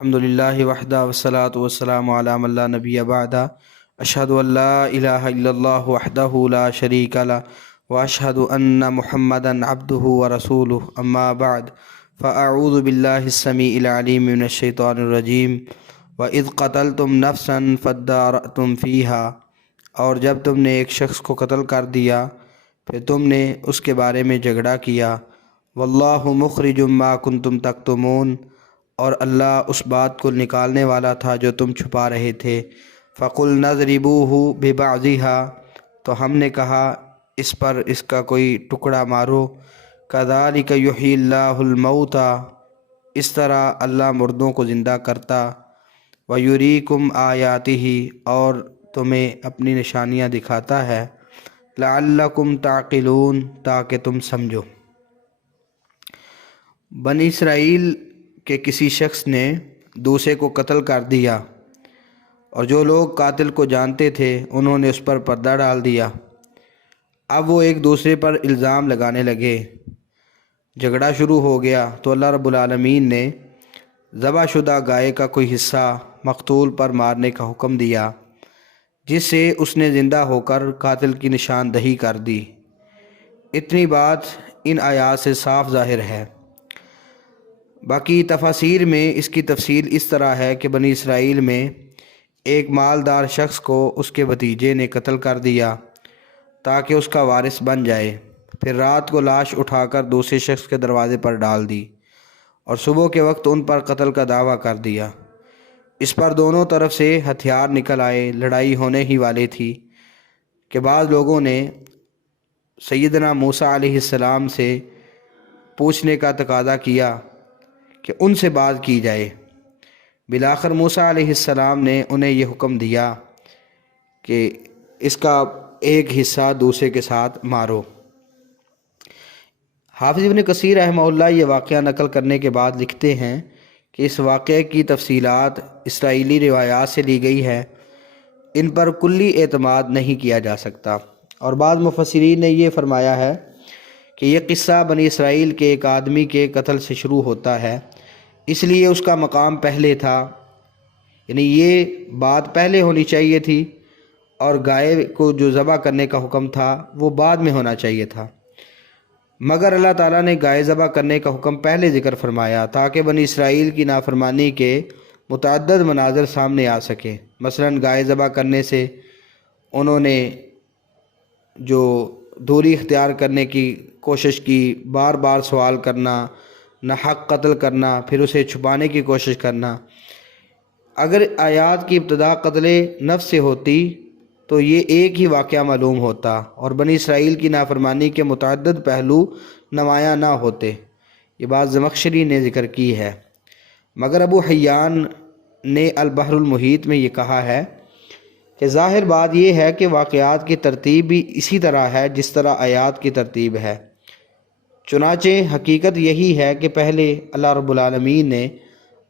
الحمدللہ وحدہ والصلاة والسلام علی من لا نبی بعدہ اشہد ان لا الہ الا اللہ وحدہ لا شریک لہ واشہد ان محمدا عبدہ ورسولہ اما بعد فاعوذ باللہ السمیع العلیم من الشیطان الرجیم وَإِذْ قَتَلْتُمْ نَفْسًا فَادَّارَأْتُمْ فِيهَا، اور جب تم نے ایک شخص کو قتل کر دیا پھر تم نے اس کے بارے میں جھگڑا کیا۔ وَاللَّهُ مُخْرِجٌ مَا كُنْتُمْ تَكْتُمُونَ، اور اللہ اس بات کو نکالنے والا تھا جو تم چھپا رہے تھے۔ فَقُلْنَا اضْرِبُوهُ بِبَعْضِهَا، تو ہم نے کہا اس پر اس کا کوئی ٹکڑا مارو۔ كَذَلِكَ يُحْيِي اللَّهُ الْمَوْتَى، اس طرح اللہ مردوں کو زندہ کرتا۔ وَيُرِيكُمْ آيَاتِهِ، اور تمہیں اپنی نشانیاں دکھاتا ہے۔ لَعَلَّكُمْ تَعْقِلُونَ، تاکہ تم سمجھو۔ بنی اسرائیل کے کسی شخص نے دوسرے کو قتل کر دیا، اور جو لوگ قاتل کو جانتے تھے انہوں نے اس پر پردہ ڈال دیا۔ اب وہ ایک دوسرے پر الزام لگانے لگے، جھگڑا شروع ہو گیا۔ تو اللہ رب العالمین نے ذبح شدہ گائے کا کوئی حصہ مقتول پر مارنے کا حکم دیا، جس سے اس نے زندہ ہو کر قاتل کی نشاندہی کر دی۔ اتنی بات ان آیات سے صاف ظاہر ہے۔ باقی تفاسیر میں اس کی تفصیل اس طرح ہے کہ بنی اسرائیل میں ایک مالدار شخص کو اس کے بھتیجے نے قتل کر دیا تاکہ اس کا وارث بن جائے۔ پھر رات کو لاش اٹھا کر دوسرے شخص کے دروازے پر ڈال دی اور صبح کے وقت ان پر قتل کا دعویٰ کر دیا۔ اس پر دونوں طرف سے ہتھیار نکل آئے، لڑائی ہونے ہی والی تھی کہ بعض لوگوں نے سیدنا موسیٰ علیہ السلام سے پوچھنے کا تقاضا کیا کہ ان سے بات کی جائے۔ بالآخر موسیٰ علیہ السلام نے انہیں یہ حکم دیا کہ اس کا ایک حصہ دوسرے کے ساتھ مارو۔ حافظ ابن کثیر رحمہ اللہ یہ واقعہ نقل کرنے کے بعد لکھتے ہیں کہ اس واقعے کی تفصیلات اسرائیلی روایات سے لی گئی ہے، ان پر کلی اعتماد نہیں کیا جا سکتا۔ اور بعض مفسرین نے یہ فرمایا ہے کہ یہ قصہ بنی اسرائیل کے ایک آدمی کے قتل سے شروع ہوتا ہے، اس لیے اس کا مقام پہلے تھا، یعنی یہ بات پہلے ہونی چاہیے تھی، اور گائے کو جو ذبح کرنے کا حکم تھا وہ بعد میں ہونا چاہیے تھا۔ مگر اللہ تعالیٰ نے گائے ذبح کرنے کا حکم پہلے ذکر فرمایا تاکہ بنی اسرائیل کی نافرمانی کے متعدد مناظر سامنے آ سکیں۔ مثلا گائے ذبح کرنے سے انہوں نے جو دوری اختیار کرنے کی کوشش کی، بار بار سوال کرنا، ناحق قتل کرنا، پھر اسے چھپانے کی کوشش کرنا۔ اگر آیات کی ابتدا قتل نفس سے ہوتی تو یہ ایک ہی واقعہ معلوم ہوتا اور بنی اسرائیل کی نافرمانی کے متعدد پہلو نمایاں نہ ہوتے۔ یہ بات زمخشری نے ذکر کی ہے، مگر ابو حیان نے البحر المحیط میں یہ کہا ہے کہ ظاہر بات یہ ہے کہ واقعات کی ترتیب بھی اسی طرح ہے جس طرح آیات کی ترتیب ہے۔ چنانچہ حقیقت یہی ہے کہ پہلے اللہ رب العالمین نے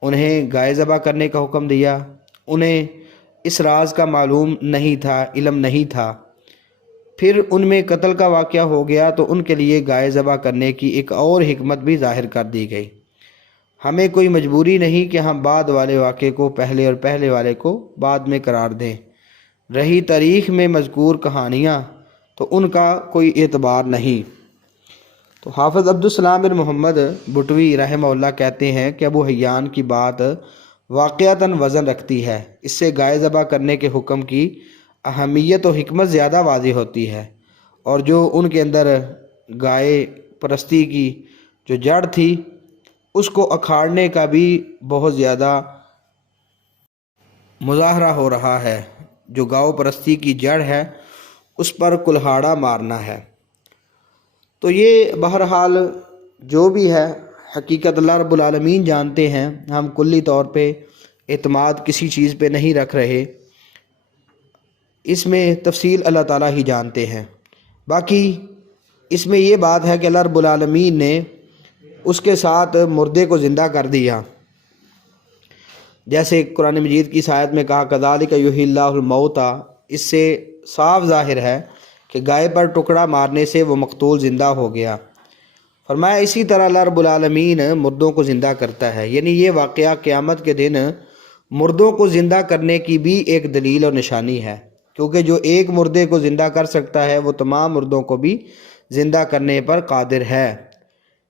انہیں گائے ذبح کرنے کا حکم دیا، انہیں اس راز کا معلوم نہیں تھا، علم نہیں تھا۔ پھر ان میں قتل کا واقعہ ہو گیا تو ان کے لیے گائے ذبح کرنے کی ایک اور حکمت بھی ظاہر کر دی گئی۔ ہمیں کوئی مجبوری نہیں کہ ہم بعد والے واقعے کو پہلے اور پہلے والے کو بعد میں قرار دیں۔ رہی تاریخ میں مذکور کہانیاں تو ان کا کوئی اعتبار نہیں۔ تو حافظ عبدالسلام بن محمد بٹوی رحمہ اللہ کہتے ہیں کہ ابو حیان کی بات واقعتاً وزن رکھتی ہے، اس سے گائے ذبح کرنے کے حکم کی اہمیت و حکمت زیادہ واضح ہوتی ہے، اور جو ان کے اندر گائے پرستی کی جو جڑ تھی اس کو اکھاڑنے کا بھی بہت زیادہ مظاہرہ ہو رہا ہے۔ جو گاؤ پرستی کی جڑ ہے اس پر کلہاڑا مارنا ہے۔ تو یہ بہرحال جو بھی ہے حقیقت اللہ رب العالمین جانتے ہیں، ہم کلی طور پہ اعتماد کسی چیز پہ نہیں رکھ رہے، اس میں تفصیل اللہ تعالیٰ ہی جانتے ہیں۔ باقی اس میں یہ بات ہے کہ اللہ رب العالمین نے اس کے ساتھ مردے کو زندہ کر دیا، جیسے قرآن مجید کی آیت میں کہا کذالک یحیی اللہ الموتیٰ۔ اس سے صاف ظاہر ہے کہ گائے پر ٹکڑا مارنے سے وہ مقتول زندہ ہو گیا۔ فرمایا اسی طرح اللہ رب العالمین مردوں کو زندہ کرتا ہے، یعنی یہ واقعہ قیامت کے دن مردوں کو زندہ کرنے کی بھی ایک دلیل اور نشانی ہے، کیونکہ جو ایک مردے کو زندہ کر سکتا ہے وہ تمام مردوں کو بھی زندہ کرنے پر قادر ہے،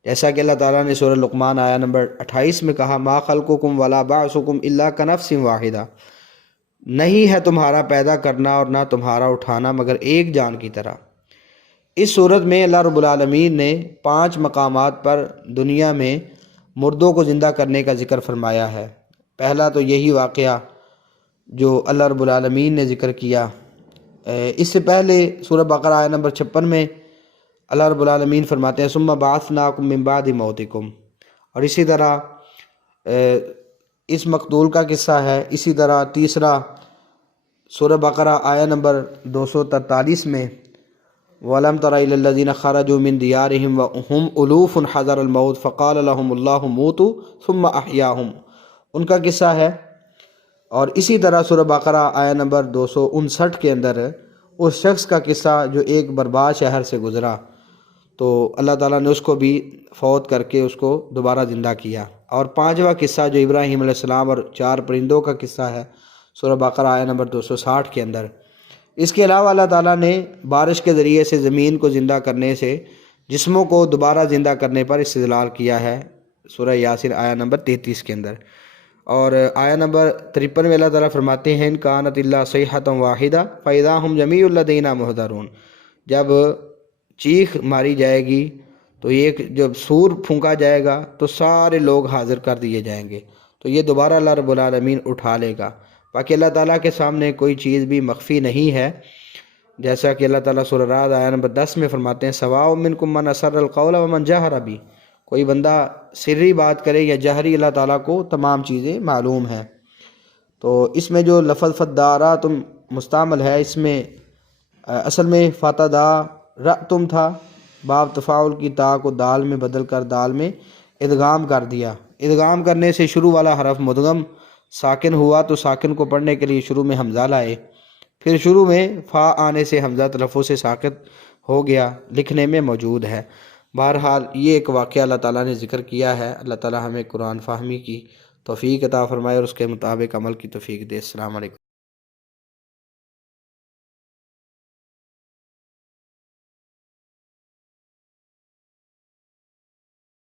جیسا کہ اللہ تعالیٰ نے سورہ لقمان آیہ نمبر 28 میں کہا ما خلقکم ولا بعثکم الا کنفس واحدہ، نہیں ہے تمہارا پیدا کرنا اور نہ تمہارا اٹھانا مگر ایک جان کی طرح۔ اس صورت میں اللہ رب العالمین نے 5 مقامات پر دنیا میں مردوں کو زندہ کرنے کا ذکر فرمایا ہے۔ پہلا تو یہی واقعہ جو اللہ رب العالمین نے ذکر کیا، اس سے پہلے سورہ بقرہ آیہ نمبر 56 میں اللہ رب العالمین فرماتے ہیں ثم بعثناکم من بعد موتکم، اور اسی طرح اس مقتول کا قصہ ہے۔ اسی طرح تیسرا سورہ بقرہ آیہ نمبر 243 میں وَلَمْ تَرَ إِلَى الَّذِينَ خَرَجُوا مِنْ دِيَارِهِمْ وَهُمْ أُلُوفٌ حَذَرَ الْمَوْتِ فَقَالَ لَهُمُ اللَّهُ مُوتُوا ثُمَّ أَحْيَاهُمْ، ان کا قصہ ہے۔ اور اسی طرح سورہ بقرہ آیہ نمبر 259 کے اندر اس شخص کا قصہ جو ایک برباد شہر سے گزرا، تو اللہ تعالیٰ نے اس کو بھی فوت کر کے اس کو دوبارہ زندہ کیا۔ اور 5واں قصہ جو ابراہیم علیہ السلام اور 4 پرندوں کا قصہ ہے سورہ بقرہ آیہ نمبر 260 کے اندر۔ اس کے علاوہ اللہ تعالیٰ نے بارش کے ذریعے سے زمین کو زندہ کرنے سے جسموں کو دوبارہ زندہ کرنے پر استدلال کیا ہے سورہ یاسین آیہ نمبر 33 کے اندر۔ اور آیہ نمبر 53 میں اللہ تعالیٰ فرماتے ہیں ان کانت اللہ صیحۃ واحدہ فاذا ہم جمیع لدینا محضرون، جب چیخ ماری جائے گی تو جب سور پھونکا جائے گا تو سارے لوگ حاضر کر دیے جائیں گے، تو یہ دوبارہ اللہ رب العالمین اٹھا لے گا۔ باقی اللہ تعالیٰ کے سامنے کوئی چیز بھی مخفی نہیں ہے، جیسا کہ اللہ تعالیٰ سورہ رعد آیہ نمبر 10 میں فرماتے ہیں سواء منکم من اسر القول ومن جہر بہ، کوئی بندہ سری بات کرے یا جہری، اللہ تعالیٰ کو تمام چیزیں معلوم ہیں۔ تو اس میں جو لفظ فدارات مستعمل ہے، اس میں اصل میں فتدا رأتم تھا، باب تفاعل کی تا کو دال میں بدل کر دال میں ادغام کر دیا۔ ادغام کرنے سے شروع والا حرف مدغم ساکن ہوا، تو ساکن کو پڑھنے کے لیے شروع میں حمزہ لائے، پھر شروع میں فا آنے سے حمزہ تلفظ سے ساکت ہو گیا، لکھنے میں موجود ہے۔ بہرحال یہ ایک واقعہ اللہ تعالیٰ نے ذکر کیا ہے۔ اللہ تعالیٰ ہمیں قرآن فہمی کی توفیق عطا فرمائے اور اس کے مطابق عمل کی توفیق دے۔ السلام علیکم۔